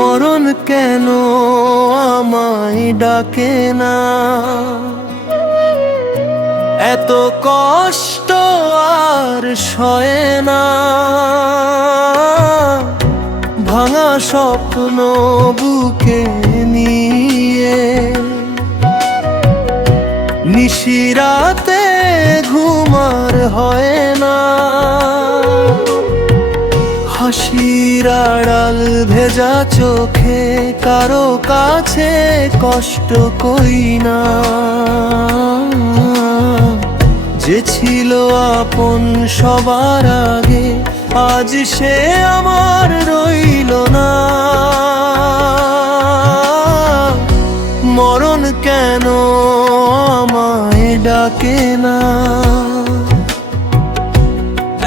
মরণ কেন আমায় ডাকে না, এত কষ্ট আর সয়ে না। ভাঙা স্বপ্ন বুকে নিয়ে নিশিরাতে ঘুম আর হয় না। হাসির আড়াল ভেজা চোখে কারো কাছে কষ্ট কই না। যে ছিল আপন সবার আগে আজ সে আমার রইল না। মরণ কেন আমায় ডাকে না,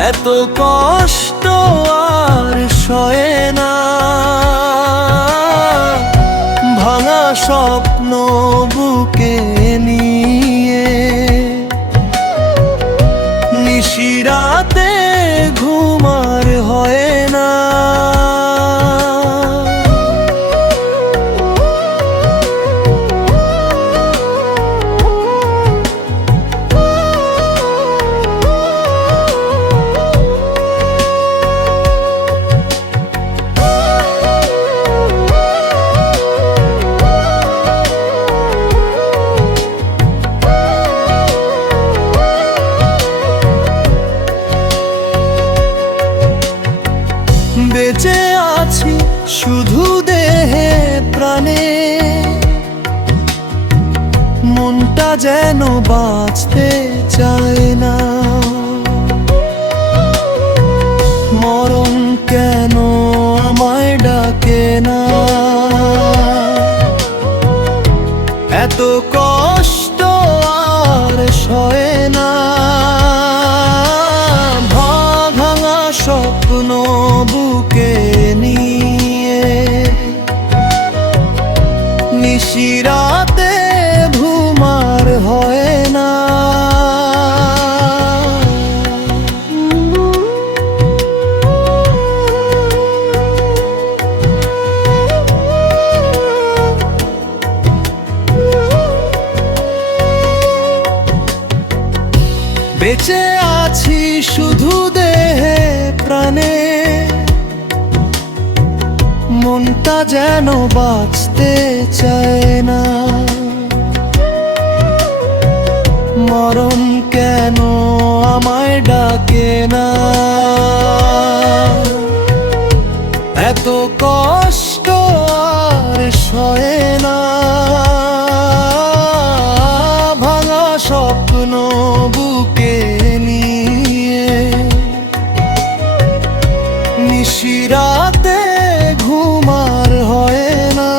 এত কষ্ট আর সয়ে না। ভাঙা স্বপ্ন বুকে নিয়ে নিশিরাতে ঘুম আর হয় না। বেঁচে আছি শুধু দেহে প্রাণে, মনটা যেন বাঁচতে চায় না। মরণ কেন আমায় ডাকে না, এত কষ্ট আর সয়ে না। ভাঙা স্বপ্ন বুকে নিয়ে নিশিরাতে ঘুম আর হয় না। বেঁচে আছি শুধু দেহে প্রাণে, মনটা যেন বাঁচতে চায় না। মরণ কেন আমায় ডাকে না, এত কষ্ট আর সয়ে না। ভাঙা স্বপ্ন বুকে নিয়ে নিশিরাতে ঘুম আর হয় না।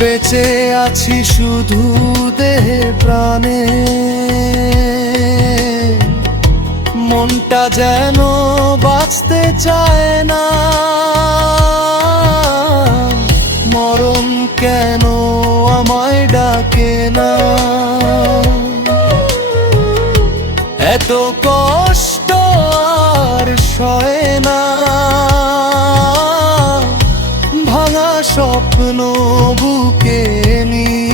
বেঁচে আছি শুধু দেহে প্রাণে, মনটা যেন বাঁচতে চায় না। মরণ কেন আমায় ডাকে না, এত কষ্ট আর সয়ে না। ভাঙা স্বপ্ন বুকে নিয়ে